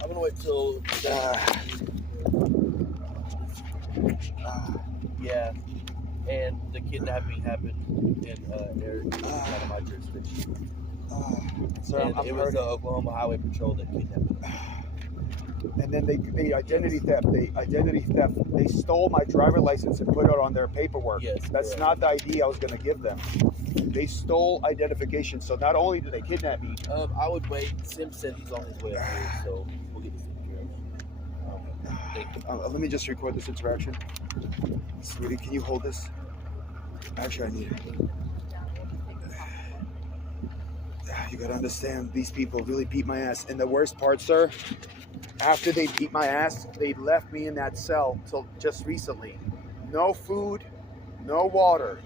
I'm gonna wait till. Yeah, and the kidnapping happened in Eric, out of my jurisdiction. Sir, And it was the Oklahoma Highway Patrol that kidnapped me. And then they identity theft. They stole my driver license and put it on their paperwork. Yes, That's correct. not the ID I was going to give them. They stole identification. So not only did they kidnap me. I would wait. Sim said he's on his way up here, so we'll get this taken care of. Thank you. Let me just record this interaction. Sweetie, can you hold this? Actually, I need it. You gotta understand, these people really beat my ass. And the worst part, sir, after they beat my ass, they left me in that cell till just recently. No food, no water.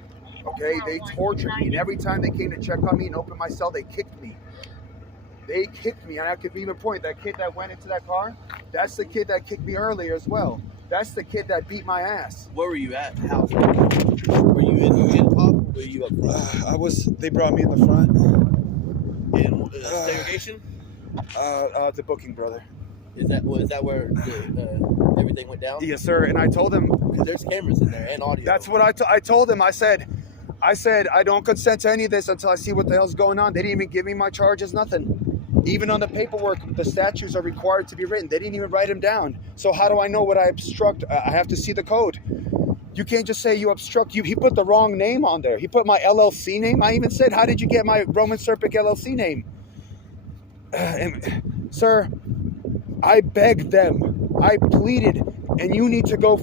Okay, they tortured me. And every time they came to check on me and open my cell, they kicked me. They kicked me. And I could even point, that kid that went into that car, that's the kid that kicked me earlier as well. That's the kid that beat my ass. Where were you at? How? Were you in pop? Were you up front? They brought me in the front. In segregation? The booking, brother. Is that where everything went down? Yes, sir. And I told him, because there's cameras in there and audio. That's what I told him. I said I don't consent to any of this until I see what the hell's going on. They didn't even give me my charges, nothing. Even on the paperwork, the statutes are required to be written. They didn't even write them down. So how do I know what I obstruct? I have to see the code. You can't just say you obstruct. He put the wrong name on there. He put my LLC name. I even said, how did you get my Roman Serpik LLC name? Sir, I begged them. I pleaded, and you need to go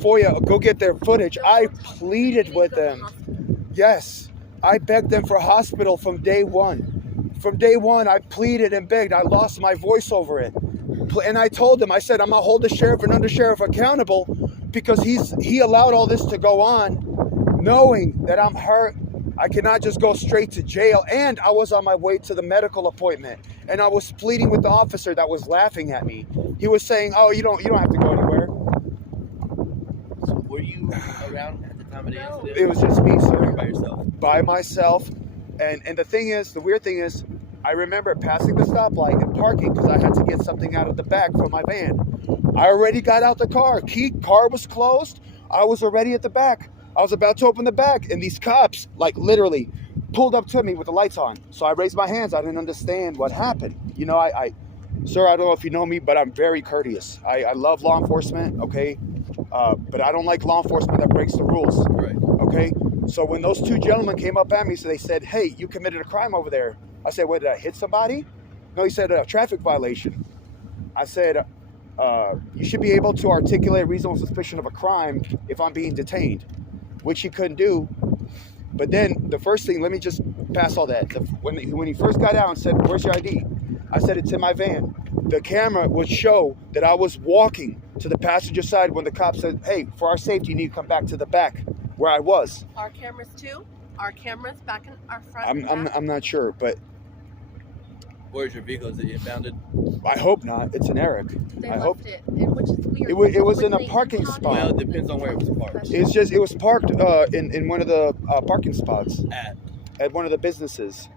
get their footage. I pleaded with them. Yes, I begged them for a hospital from day one. From day one, I pleaded and begged. I lost my voice over it. And I told them, I said, I'm going to hold the sheriff and undersheriff accountable because he allowed all this to go on knowing that I'm hurt. I cannot just go straight to jail. And I was on my way to the medical appointment. And I was pleading with the officer that was laughing at me. He was saying, oh, you don't have to go anywhere. So were you around at the time of the incident? It was just me, sir. By yourself? By myself. And the weird thing is, I remember passing the stoplight and parking because I had to get something out of the back from my van. I already got out the car. Car was closed. I was already at the back. I was about to open the back, and these cops, like literally, pulled up to me with the lights on. So I raised my hands. I didn't understand what happened. You know, sir, I don't know if you know me, but I'm very courteous. I love law enforcement, okay? But I don't like law enforcement that breaks the rules. Right. Okay? So when those two gentlemen came up at me, so they said, hey, you committed a crime over there. I said, what, did I hit somebody? No, he said, a traffic violation. I said, you should be able to articulate reasonable suspicion of a crime if I'm being detained, which he couldn't do. But then the first thing, let me just pass all that. When he first got out and said, where's your ID? I said, it's in my van. The camera would show that I was walking to the passenger side when the cop said, hey, for our safety, you need to come back to the back where I was. Our cameras too? Our cameras back in our front? I'm not sure, but... Where's your vehicle? Is it impounded? I hope not. It's an Eric. They I left hope. which is weird. It was in a parking spot. Well, it depends on where it was parked. It was parked in one of the parking spots at one of the businesses.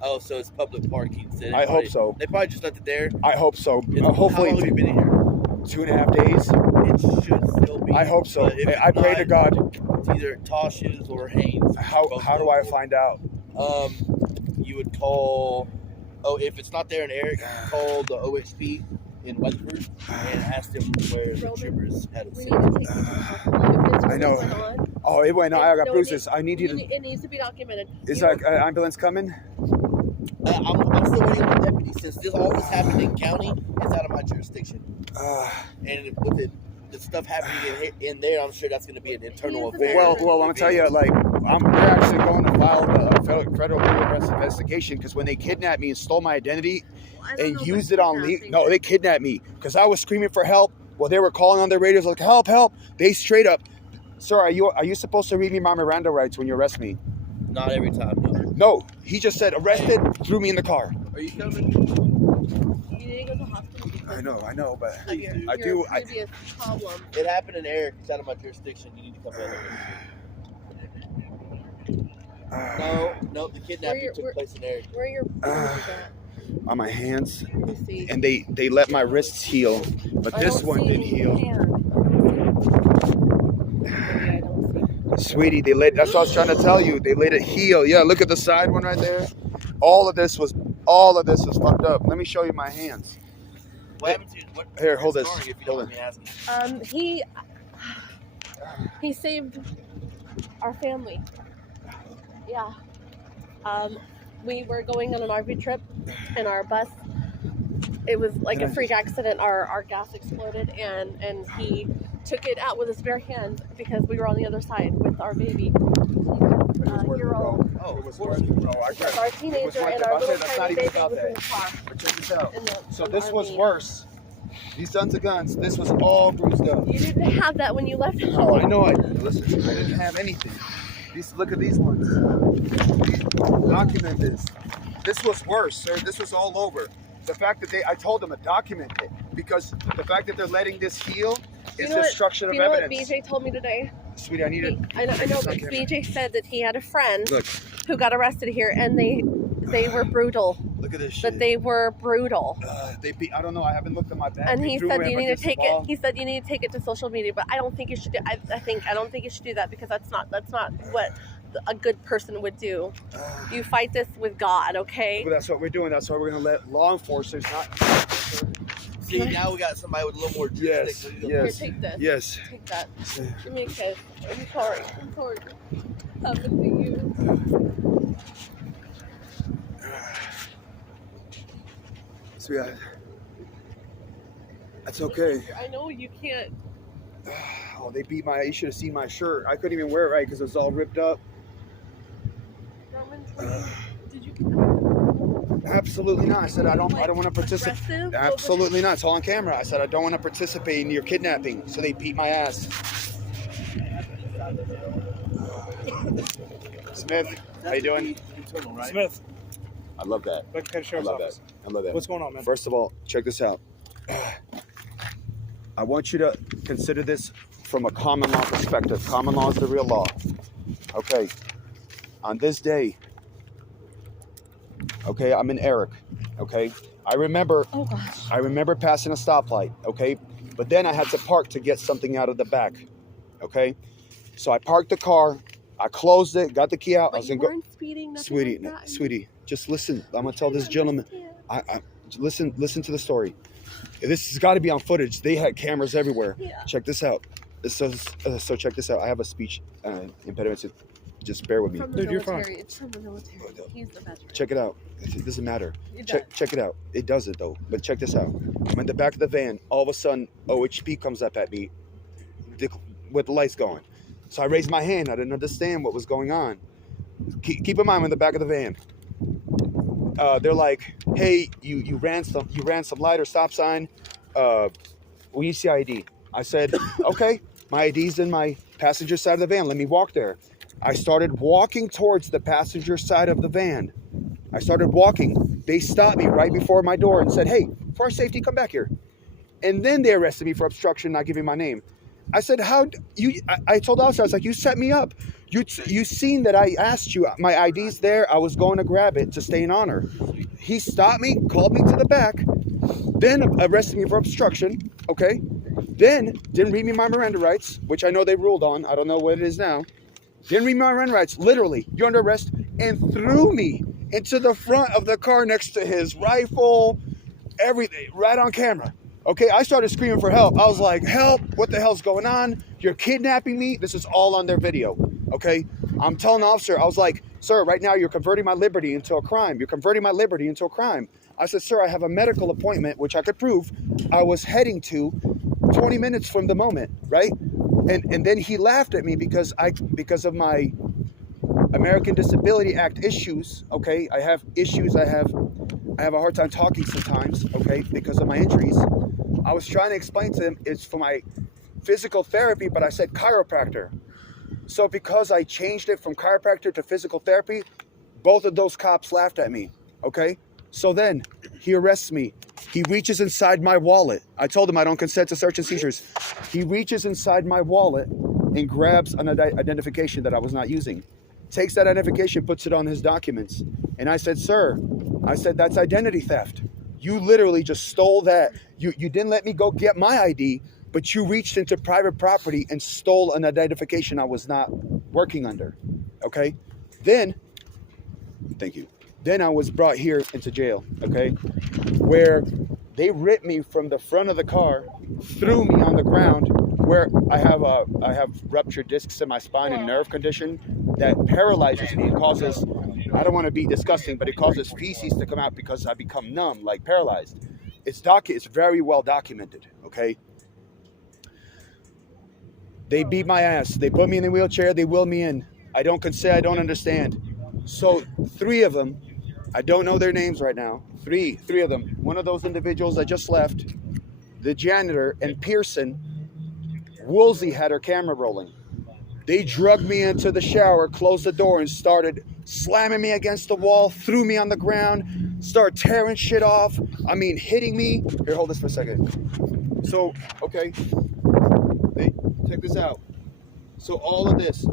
Oh, so it's public parking. So I hope so. They probably just left it there. I hope so. How Hopefully, long have you been in here? 2.5 days. It should still be. I hope so. But if I it's pray not, to God. It's either Tosh's or Haynes. How do I find out? You would call. Oh, if it's not there in Eric, call the OSP in Weatherford and ask them where the troopers had it. I know. Oh, it went. I got bruises. I need you to. It needs to be documented. Is an ambulance coming? I'm still waiting on the deputy. Since all this happened in county, it's out of my jurisdiction. And with the stuff happening in there, I'm sure that's going to be an internal affair. Well, I'm gonna tell you, like, we're actually going to file the federal Bureau of investigation because when they kidnapped me and stole my identity and used it on no, they kidnapped me because I was screaming for help. Well, they were calling on their radios like, help, help. They straight up, sir, are you supposed to read me my Miranda rights when you arrest me? Not every time, no. No, he just said arrested, threw me in the car. Are you coming? You need to go to the hospital. I know, but I do. Problem. It happened in Eric. It's out of my jurisdiction. You need to come in. No, the kidnapping took place in Eric. Where are your bruises at? on my hands, Let me see. and they let my wrists heal, but this one didn't heal. Sweetie, that's what I was trying to tell you. They let it heal. Yeah, look at the side one right there. All of this was fucked up. Let me show you my hands. What happened to what? Here, hold this. If you don't mind me asking. He saved our family. Yeah. We were going on an RV trip in our bus. It was like a freak accident. Our gas exploded, and he took it out with his bare hands because we were on the other side with our baby. Year old. Oh, it was working. Our teenager and our little tiny baby was in the car. Check this out. So this was worse. These sons of guns, this was all bruised up. You didn't have that when you left home. Oh, I know. Listen, I didn't have anything. Look at these ones. Document this. This was worse, sir. This was all over. The fact that I told them to document it, because the fact that they're letting this heal is destruction of evidence. You know what BJ told me today? Sweetie, I need it. I know, but BJ said that he had a friend who got arrested here, and they were brutal. Look at this shit. But they were brutal. I don't know. I haven't looked at my bag. And he said you need to take it. He said you need to take it to social media, but I don't think you should. I don't think you should do that, because that's not what a good person would do. You fight this with God, okay? Well, that's what we're doing. That's why we're going to let law enforcement not. See, now we got somebody with a little more jurisdiction. Yes. Here, take this. Yes. Take that. Give me a kiss. I'm sorry. Happened to you. Sweetheart. That's okay. I know you can't. Oh, they beat you should have seen my shirt. I couldn't even wear it right because it was all ripped up. Did you? Absolutely not. I said I don't want to participate. Absolutely not. It's all on camera. I said I don't want to participate in your kidnapping. So they beat my ass. Smith, how you doing? Smith. I love that. I love that. What's going on, man? First of all, check this out. I want you to consider this from a common law perspective. Common law is the real law. Okay. On this day, okay, I'm in Eric. Okay. I remember passing a stoplight. Okay. But then I had to park to get something out of the back. Okay. So I parked the car. I closed it, got the key out. But I was gonna go. Speeding, Sweetie, just listen. I'm gonna tell this gentleman. Listen to the story. This has got to be on footage. They had cameras everywhere. Yeah. Check this out. So check this out. I have a speech impediment. So just bear with me. From the military. It's from the military. He's the veteran. Check it out. It doesn't matter. Check it out. It doesn't though. But check this out. I'm in the back of the van. All of a sudden, OHP comes up at me with the lights going. So I raised my hand. I didn't understand what was going on. Keep in mind, I'm in the back of the van. They're like, "Hey, you ran some light or stop sign. We need to see ID." I said, "Okay, my ID's in my passenger side of the van. Let me walk there." I started walking towards the passenger side of the van. I started walking. They stopped me right before my door and said, "Hey, for our safety, come back here." And then they arrested me for obstruction, not giving my name. I said, I told the officer, I was like, "You set me up. You seen that I asked you, my ID's there. I was going to grab it to stay in honor." He stopped me, called me to the back, then arrested me for obstruction, okay? Then didn't read me my Miranda rights, which I know they ruled on. I don't know what it is now. Didn't read my Miranda rights. Literally, you're under arrest, and threw me into the front of the car next to his rifle, everything, right on camera. Okay, I started screaming for help. I was like, "Help, what the hell's going on? You're kidnapping me." This is all on their video, okay? I'm telling the officer, I was like, "Sir, right now you're converting my liberty into a crime. You're converting my liberty into a crime." I said, "Sir, I have a medical appointment," which I could prove I was heading to 20 minutes from the moment, right? And then he laughed at me because of my American Disability Act issues, okay? I have issues, I have a hard time talking sometimes, okay, because of my injuries. I was trying to explain to him it's for my physical therapy, but I said chiropractor. So because I changed it from chiropractor to physical therapy, both of those cops laughed at me, okay? So then he arrests me. He reaches inside my wallet. I told him I don't consent to search and seizures. He reaches inside my wallet and grabs an identification that I was not using. Takes that identification, puts it on his documents. And I said, "Sir, I said, that's identity theft. You literally just stole that. You didn't let me go get my ID, but you reached into private property and stole an identification I was not working under. Okay? Then, thank you. Then I was brought here into jail, okay? Where they ripped me from the front of the car, threw me on the ground, where I have ruptured discs in my spine and nerve condition that paralyzes me and causes, I don't want to be disgusting, but it causes feces to come out because I become numb, like paralyzed. It's very well documented, okay? They beat my ass. They put me in the wheelchair. They wheeled me in. I don't consent. I don't understand. So 3 of them, I don't know their names right now. Three of them. One of those individuals I just left, the janitor, and Pearson, Woolsey had her camera rolling. They drugged me into the shower, closed the door, and started slamming me against the wall, threw me on the ground, started tearing shit off. I mean, hitting me. Here, hold this for a second. So, okay. Check this out. So all of this,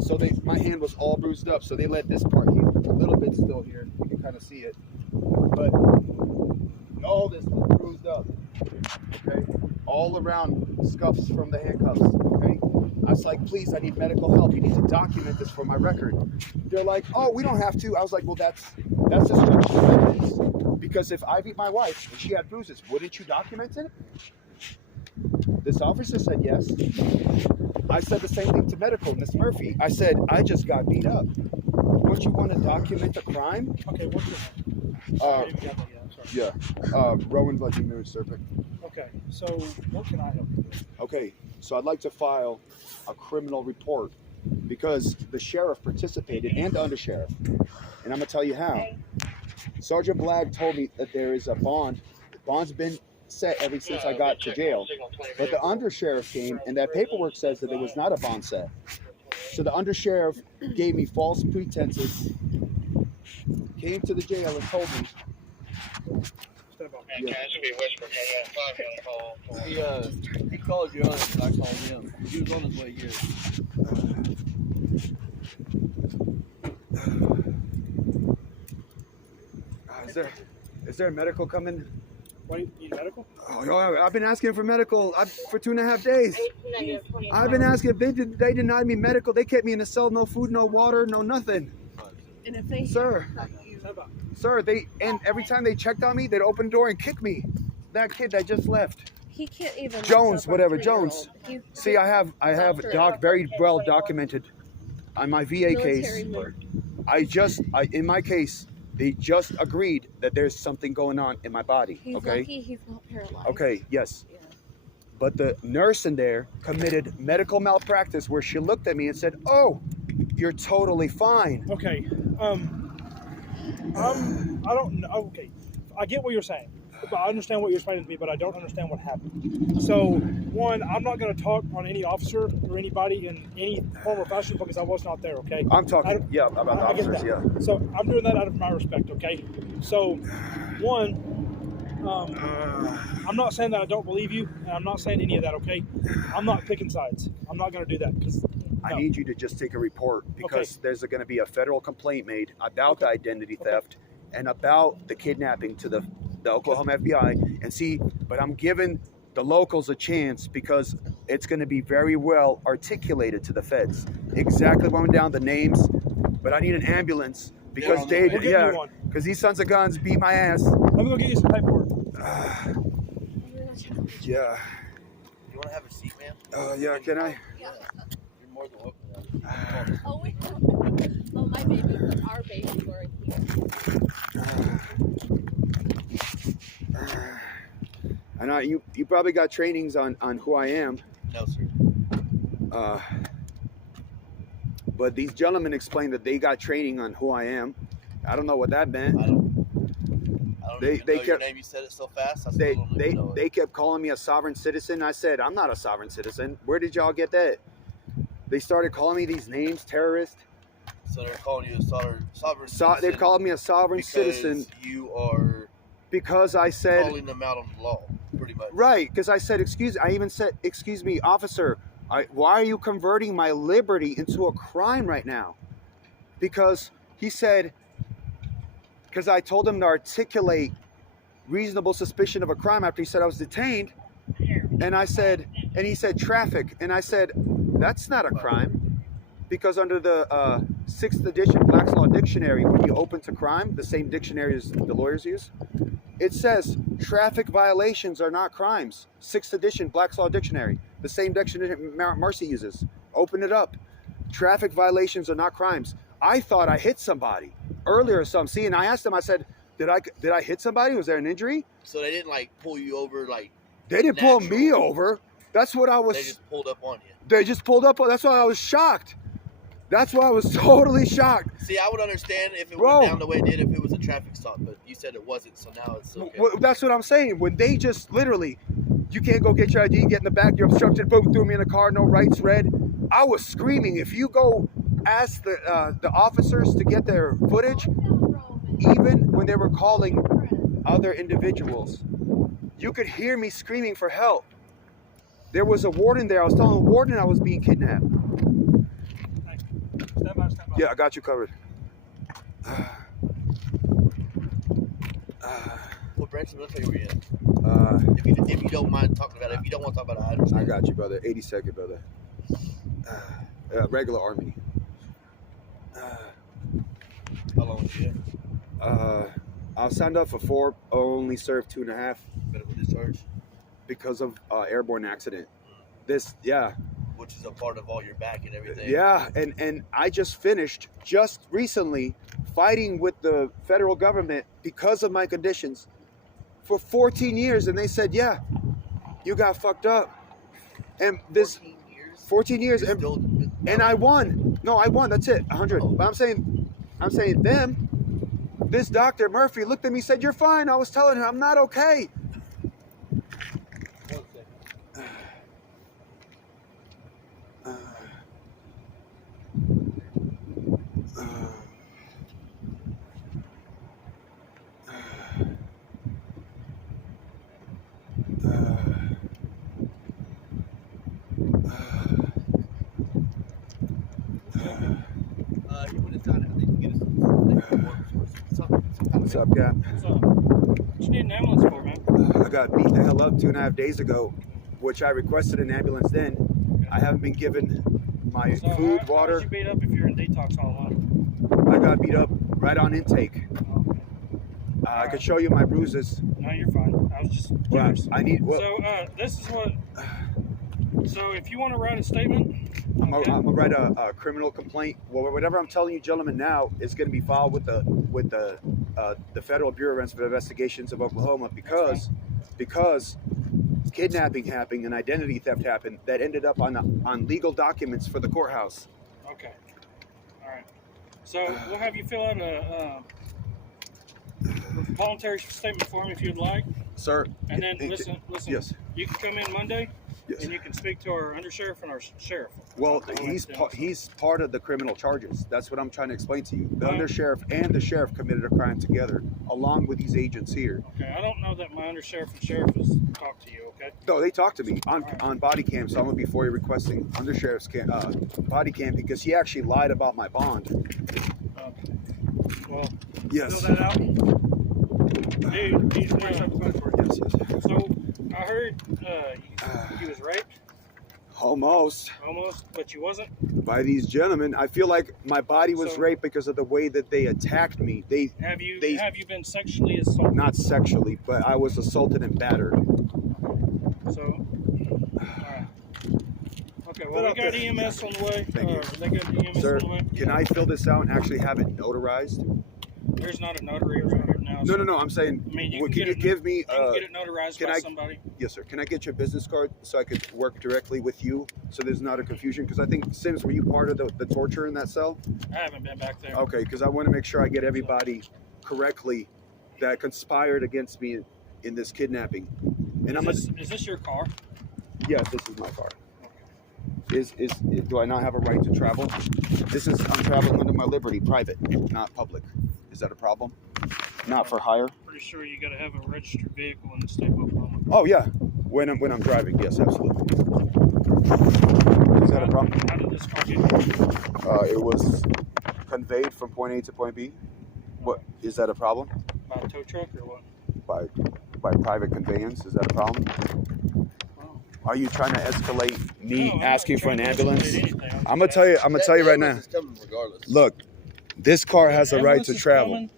my hand was all bruised up, so they let this part here, a little bit still here, you can kind of see it, but all this was bruised up, okay, all around scuffs from the handcuffs, okay. I was like, please, I need medical help, you need to document this for my record. They're like, oh, we don't have to. I was like, well, that's destruction of evidence, because if I beat my wife and she had bruises, wouldn't you document it? This officer said yes. I said the same thing to medical, Miss Murphy. I said, I just got beat up. Don't you want to document the crime? Okay, what's your name? Rowan Vladimir Serpik. Okay, so what can I help you with? Okay, so I'd like to file a criminal report because the sheriff participated and the undersheriff. And I'm going to tell you how. Sergeant Blagg told me that there is a bond. The bond's been set ever since I got to jail. But the undersheriff came and that paperwork says that there was not a bond set. So the undersheriff gave me false pretenses, came to the jail and told me. He called you on it, and I called him. He was on his way here. Is there a medical coming? What, you need medical? Oh, I've been asking for medical for 2.5 days. I've been asking. They denied me medical. They kept me in a cell, no food, no water, no nothing. And if they Sir, and every time they checked on me, they'd open the door and kick me. That kid that just left. he can't even Jones, whatever, Jones. See, I have very well documented on my VA case. In my case, they just agreed that there's something going on in my body. He's okay. Lucky he's not paralyzed. Okay. Yes. Yeah. But the nurse in there committed medical malpractice where she looked at me and said, "Oh, you're totally fine." Okay. I don't know. Okay. I get what you're saying. I understand what you're explaining to me, but I don't understand what happened. So, one, I'm not going to talk on any officer or anybody in any form or fashion because I was not there, okay? I'm talking, about the officers, yeah. So, I'm doing that out of my respect, okay? So, one, I'm not saying that I don't believe you, and I'm not saying any of that, okay? I'm not picking sides. I'm not going to do that because I need you to just take a report because there's going to be a federal complaint made about the identity theft and about the kidnapping to the Oklahoma FBI and see, but I'm giving the locals a chance because it's going to be very well articulated to the feds. Exactly when down the names, but I need an ambulance because because these sons of guns beat my ass. Let me go get you some paperwork. Yeah. You want to have a seat, man? Yeah, can I? Yeah. You're more than welcome. Oh, my baby, our babies were in here. I know you probably got trainings on who I am. No, sir. But these gentlemen explained that they got training on who I am. I don't know what that meant. I don't even know your name. You said it so fast. They kept calling me a sovereign citizen. I said, I'm not a sovereign citizen. Where did y'all get that? They started calling me these names, terrorist. So they're calling you a sovereign citizen. They called me a sovereign citizen. You are. Because I said. Calling them out on the law, pretty much. Right, because I said, I even said, excuse me, officer, why are you converting my liberty into a crime right now? Because he said, because I told him to articulate reasonable suspicion of a crime after he said I was detained. And I said, and he said traffic. And I said, that's not a crime. Because under the 6th edition Black's Law Dictionary, when you open to crime, the same dictionary as the lawyers use, it says traffic violations are not crimes. 6th edition Black's Law Dictionary, the same dictionary Marcy uses. Open it up. Traffic violations are not crimes. I thought I hit somebody earlier or something. See, and I asked him, I said, did I hit somebody? Was there an injury? So they didn't like pull you over like. They didn't pull me over. That's what I was. They just pulled up on you. They just pulled up. That's why I was shocked. That's why I was totally shocked. See, I would understand if it went down the way it did if it was a traffic stop, but you said it wasn't, so now it's okay. Well, that's what I'm saying. When they just literally, you can't go get your ID, get in the back, you're obstructed, boom, threw me in the car, no rights read. I was screaming. If you go ask the officers to get their footage, even when they were calling other individuals, you could hear me screaming for help. There was a warden there. I was telling the warden I was being kidnapped. Step by. Yeah, I got you covered. What branch of the military were you in? If you don't mind talking about it, if you don't want to talk about it, I understand. I got you, brother. 82nd, brother. Regular Army. How long was you? I signed up for 4, only served 2.5. Medical discharge? Because of airborne accident. Which is a part of all your back and everything. Yeah, and I just finished just recently fighting with the federal government because of my conditions for 14 years, and they said, yeah, you got fucked up. And this 14 years and I won. No, I won. That's it. 100. But I'm saying them. This Dr. Murphy looked at me and said, you're fine. I was telling her I'm not okay. What's up, Cap? What's up? What you need an ambulance for, man? I got beat the hell up 2.5 days ago, which I requested an ambulance then. Okay. I haven't been given my food, water. How did you beat up if you're in detox all alone? I got beat up right on intake. Okay. I could show you my bruises. No, you're fine. I was just curious. I need. Well, so this is what. So if you want to write a statement, I'm gonna write a criminal complaint. Well, whatever I'm telling you, gentlemen, now is going to be filed with the Federal Bureau of Investigations of Oklahoma because kidnapping happened and identity theft happened that ended up on legal documents for the courthouse. Okay. All right. So we'll have you fill out a voluntary statement form if you'd like. Sir. And then listen. Yes. You can come in Monday. Yes. And you can speak to our undersheriff and our sheriff. Well, he's part of the criminal charges. That's what I'm trying to explain to you. The undersheriff and the sheriff committed a crime together, along with these agents here. Okay, I don't know that my undersheriff and sheriff has talked to you. Okay. No, they talked to me on body cam, so I'm gonna be for you requesting undersheriff's body cam because he actually lied about my bond. Okay. Well. Yes. Fill that out. Dude, yes. So I heard you was raped. Almost, but you wasn't. By these gentlemen. I feel like my body was raped because of the way that they attacked me. Have you been sexually assaulted? Not sexually, but I was assaulted and battered. So, all right. Okay, well, we got EMS on the way. Thank you. They got EMS Sir, on the way. can I fill this out and actually have it notarized? There's not a notary around here now. No. I'm saying, can you give me? You can get it notarized by somebody. Yes, sir. Can I get your business card so I could work directly with you, so there's not a confusion? Because I think Sims, were you part of the torture in that cell? I haven't been back there. Okay, because I want to make sure I get everybody correctly that conspired against me in this kidnapping. And is this your car? Yes, this is my car. Do I not have a right to travel? I'm traveling under my liberty, private, not public. Is that a problem? Not for hire? Pretty sure you got to have a registered vehicle in the state of Oklahoma. Oh yeah, when I'm driving, yes, absolutely. Is that a problem? How did this car get here? It was conveyed from point A to point B. What is that a problem? By a tow truck or what? By private conveyance, is that a problem? Wow. Are you trying to escalate me No, I'm asking not for an trying to ambulance? escalate anything. I'm gonna tell you. I'm gonna tell you right now. Is coming regardless. Look, this car has a right Ambulance to is travel. coming,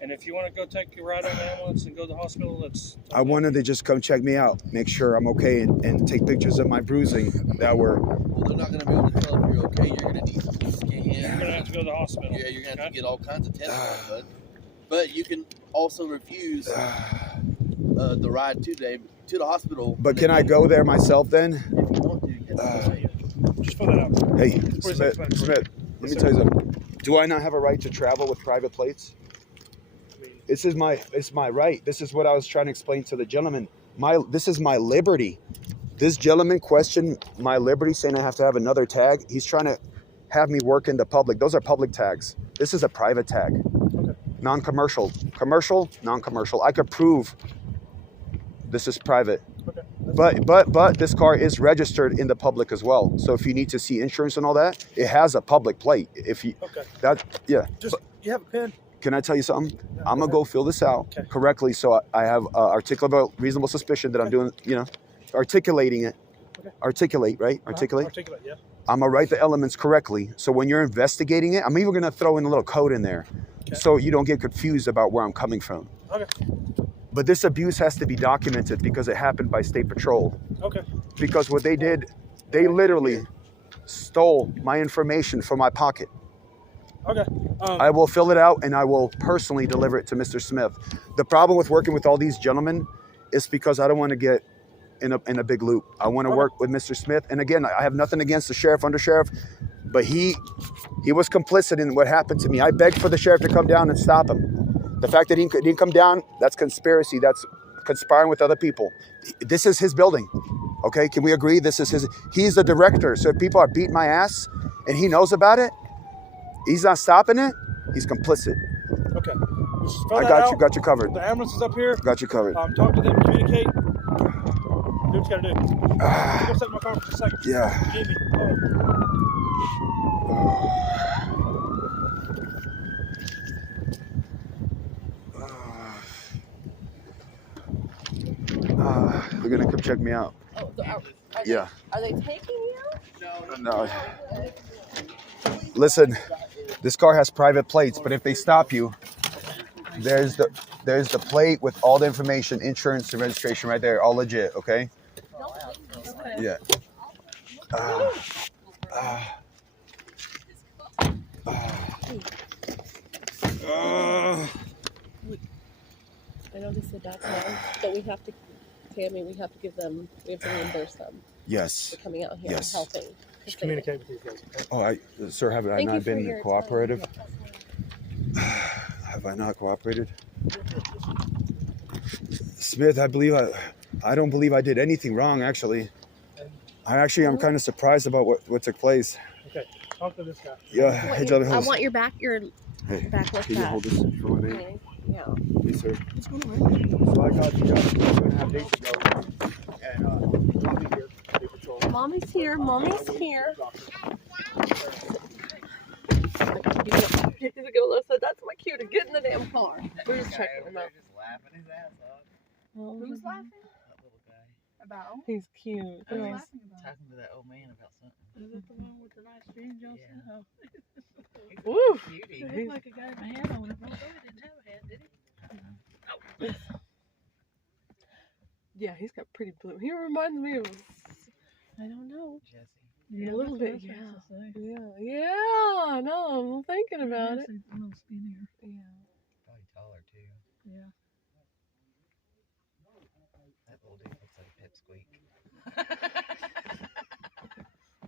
and if you want to go take your ride on the ambulance and go to the hospital, that's. I wanted to just come check me out, make sure I'm okay, and take pictures of my bruising that were. Well, they're not going to be able to tell if you're okay. You're going to need to scan. You're gonna have to go to the hospital. Yeah, you're going to have to get all kinds of tests done, but you can also refuse the ride to the hospital. But can I go there myself then? If you want to, Just fill that out. Hey, Smith, let me tell you something. Do I not have a right to travel with private plates? It's my right. This is what I was trying to explain to the gentleman. This is my liberty. This gentleman questioned my liberty, saying I have to have another tag. He's trying to have me work in the public. Those are public tags. This is a private tag. Okay. Non-commercial. Commercial, non-commercial. I could prove this is private. Okay. But this car is registered in the public as well. So if you need to see insurance and all that, it has a public plate. If you Just you have a pen. Can I tell you something? I'm gonna go fill this out Okay. correctly, so I have articulable, reasonable suspicion that I'm doing, articulating it. Okay. Articulate, right? Articulate. Articulate, yeah. I'm gonna write the elements correctly. So when you're investigating it, I'm even gonna throw in a little code in there, so you don't get confused about where I'm coming from. Okay. But this abuse has to be documented because it happened by State Patrol. Okay. Because what they did, they literally stole my information from my pocket. Okay. I will fill it out and I will personally deliver it to Mr. Smith. The problem with working with all these gentlemen is because I don't want to get in a big loop. I want to work with Mr. Smith. And again, I have nothing against the sheriff, undersheriff, but he was complicit in what happened to me. I begged for the sheriff to come down and stop him. The fact that he didn't come down, that's conspiracy. That's conspiring with other people. This is his building. Okay, can we agree? He's the director. So if people are beating my ass and he knows about it, he's not stopping it. He's complicit. Okay. I got you covered. The ambulance is up here. Got you covered. Talk to them, communicate. Do what you gotta do. Go set in my car for a second. Yeah. Jimmy. They're gonna come check me out. Oh, are they taking you? No. Listen, this car has private plates, but if they stop you, there's the plate with all the information, insurance and registration right there, all legit, okay? Okay. Yeah. I know they said that's wrong, but we have to reimburse them Yes. for coming out here Yes. and helping. Just communicate with these guys. Okay? Oh, sir, have I Thank you not for been your cooperative? time. Have I not cooperated? Smith, I don't believe I did anything wrong, actually. I'm kind of surprised about what took place. Okay. Talk to this guy. Yeah, I hey, gentlemen. want your back Hey, back with can you that. hold this for me, babe? Yeah. Please, sir. So I got you up 2.5 days ago, and I'll be here. State Patrol. Mommy's here. Mommy's here. He's gonna go, Lisa. That's my cue to get in the damn car. We're just checking him out. Just laughing his ass off. Who's laughing? That little guy. About? He's cute. Who's Nice. laughing about? Talking to that old man about something. Is it the one with the nice jeans y'all Yeah. sent? Oh. He's Woo. a cutie. He looked like a guy with a hat on. It didn't have a hat, did he? Yeah, he's got pretty blue. He reminds me of, I don't know. Jesse. Yeah, A little that's what I bit, was supposed to say. Yeah. No, I'm thinking about it. Jesse's a little skinnier. Yeah. Probably taller too. Yeah. That little dude looks like a pipsqueak.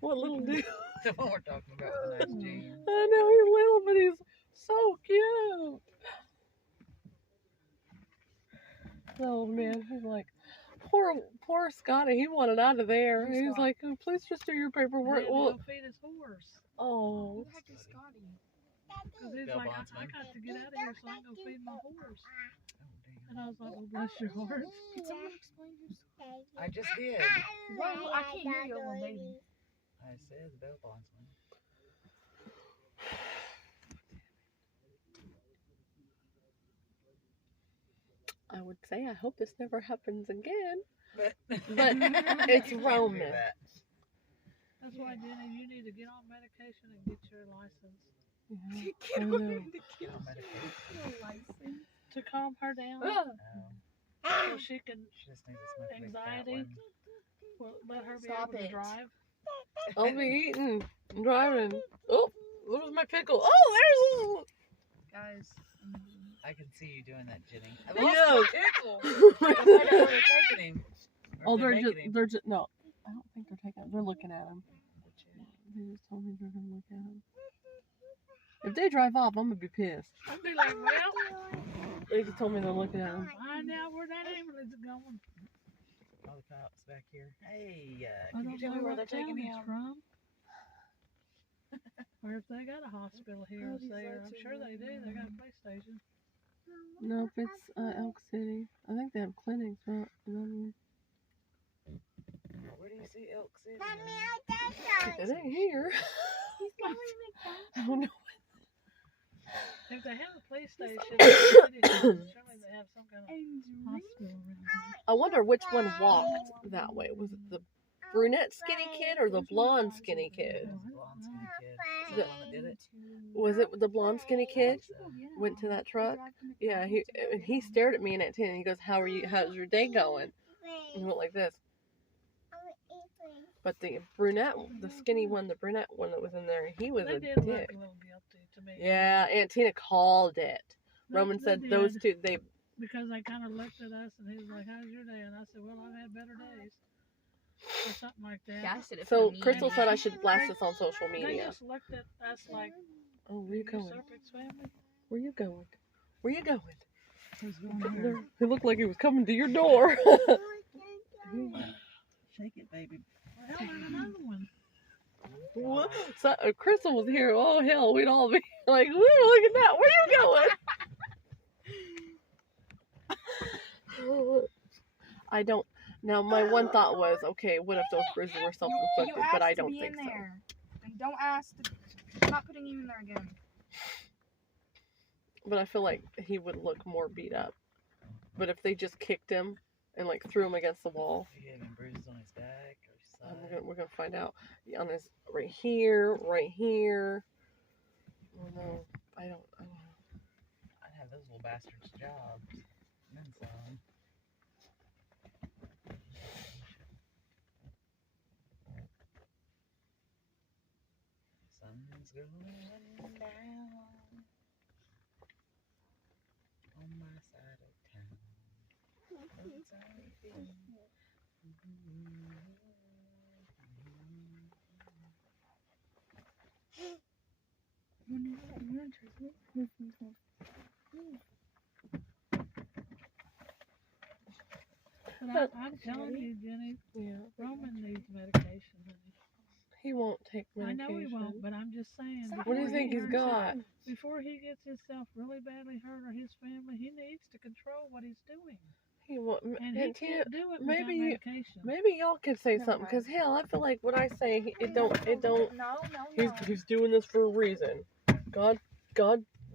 What little dude? The one we're talking about with the nice jeans. I know he's little, but he's so cute. Oh man, he's like, poor Scotty. He wanted out of there. Who's He's Scotty? like, oh, please just do your paperwork. He Well, had to go feed his horse. oh, Who the heck is Scotty? Because he's like, I got to get out of here so I can go feed my horse. And I was like, well, bless your heart. Can someone explain who's I just did. Well, I can't hear you over baby. I said the bail bondsman. I would say I hope this never happens again. But it's you can't do Roman. that. That's why, Jenny, you need to get on medication and get your license I know. Get on medication. to calm her down, so she can She just needs a smoke weed, that anxiety. one. Well, let her be Stop able to it. drive. I'll be eating, driving. Oh, what was my pickle? Oh, Guys. I can see you doing that, Jenny. I there's. lost my pickle. I thought they were taking him. Or Oh, they're they're making him. just no. I don't think they're taking it. They're looking at him. They just told me they're gonna look at him. If they drive off, I'm gonna be pissed. I'd be like, well, They just told me they're looking at him. find out where that ambulance is going. All the cops back here. Hey, I can you don't tell me know where what they're taking town it's him? from. Or if they got a hospital here in Sayre. I'm sure they do. They got a police station. Nope, it's Elk City. I think they have clinics, but Where do you see Elk City? it ain't here. I don't know. If they have a police station, surely they have some kind of hospital around here. I wonder which one walked that way. Was it the brunette skinny kid or the blonde skinny kid? It was the blonde skinny kid. The- Is that the one that did it? Was it the blonde skinny kid? So, Went to that truck? Yeah, he stared at me and at 10 and he goes, how's your day going? And he went like this. But the brunette, the skinny one, the brunette one that was in there, he was They a did look dick. a little guilty to me. Yeah, Aunt Tina called it. Roman They said did, those two, they, because they kind of looked at us and he was like, "How's your day?" And I said, "Well, I've had better days," or something like that. Yeah, I said it so for me. Crystal said I should blast this on social They media. just looked at us like, Oh, where you "You going? Serpik's family?" Where you going? Where you going? Who's going here? He looked like he was coming to your door. shake it, baby. Well, and another one. What? So, Crystal was here. Oh hell, we'd all be like, "Woo, look at that! Where you going?" I don't. Now, my one thought was, okay, what if those bruises were self-inflicted? But I don't think so. And don't ask. I'm not putting you in there again. But I feel like he would look more beat up. But if they just kicked him and like threw him against the wall, Do you have any bruises on his back or his side? we're gonna find out. On his right here. Oh no, I don't know. I'd have those little bastards' jobs. And then some. Sun's going down on my side of town. What's I feeling? But I'm telling you, Jenny, Yeah, Roman needs medication. Honey. he won't take I medication. know he won't, but I'm just saying. What do you before think he he's hurts got? Before he gets himself really badly hurt or his family, he needs to control what he's doing. He won't. And he Aunt Tina, can't do it maybe without you- medication. maybe y'all can say No, something, right. cause hell, I feel like what I say, it don't. No. He's doing this for a reason. God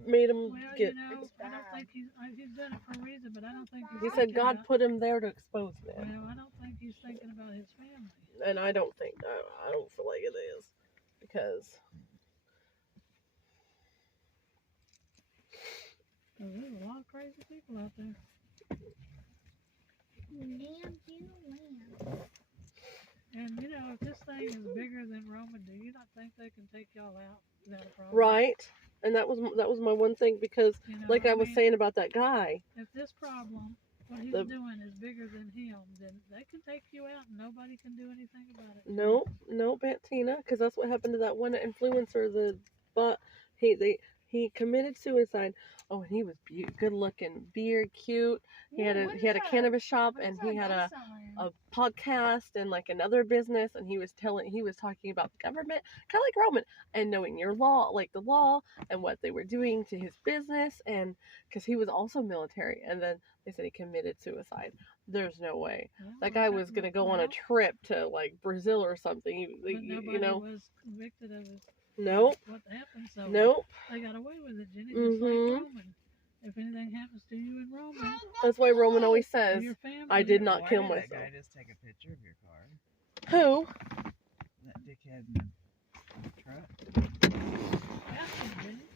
made him Well, get. you know, I don't think he's done it for a reason, but I don't think he's He said thinking God about, put him there to expose them, well, I don't think he's thinking about his family. and I don't think I don't feel like it is, because 'Cause there's a lot of crazy people out there. And you know, if this thing is bigger than Roman, do you not think they can take y'all out without a problem? right, and that was my one thing, because You know, like I was mean, saying about that guy, if this problem, what he's The- doing, is bigger than him, then they can take you out and nobody can do anything about it. no, Aunt Tina, because that's what happened to that one influencer. But he committed suicide. Oh, and he was good looking, beard, cute. He had a cannabis shop, and he had a podcast and like another business, and he was talking about the government, kind of like Roman, and knowing your law, like the law, and what they were doing to his business, and because he was also military, and then they said he committed suicide. There's no way Well, that guy was gonna go on a trip to like Brazil or something. But You nobody know, was convicted of it. nope, What happened? So nope. they got away with it, Jenny, just Mhm. like Roman. if anything happens to you and Roman, That's why Roman always or says, your family, I did not Why kill did myself. that guy just take a picture of your car? Who? That dickhead in the truck. Ask him, didn't he?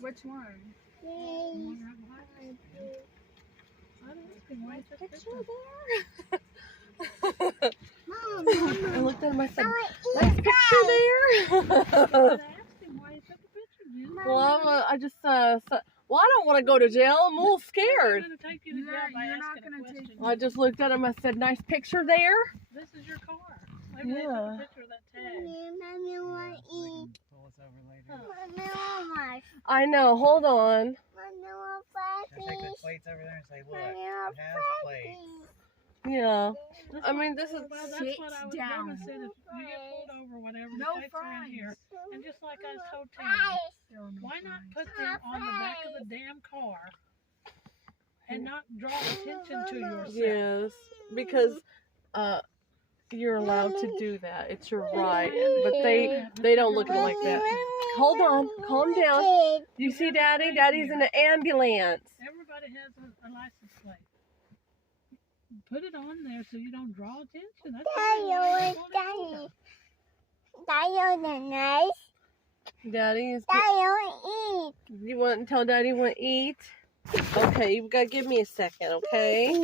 Which one? The one right behind us. I don't ask him why he took a picture. I looked at him, I said, nice picture there. I asked him why he took a picture, Jim. Well, I just said, well, I don't want to go to jail. I'm a little scared. I'm going to take you to jail by You're not asking a gonna question. take I just looked at him, I said, nice picture there. This is your car. Maybe they took Yeah. a picture of that tag. Yeah, so they can pull us over later. I know, hold on. Or take the plates over there and say, look, it has plates. Yeah. I mean, this is, Well, that's Sit what I was down. going to say. If you get pulled over, whatever, the No plates are in here. fries. And just like I told Tammy, why not put them on the back of the damn car and not draw attention to yourself? yes, because, you're allowed to do that. It's your right. But they don't look at it like that. Hold on. Calm down. You see Daddy? Daddy's in the ambulance. Everybody has a license plate. Put it on there so you don't draw attention. That's all. Daddy's. You want to tell Daddy you want to eat? Okay, you've got to give me a second, okay?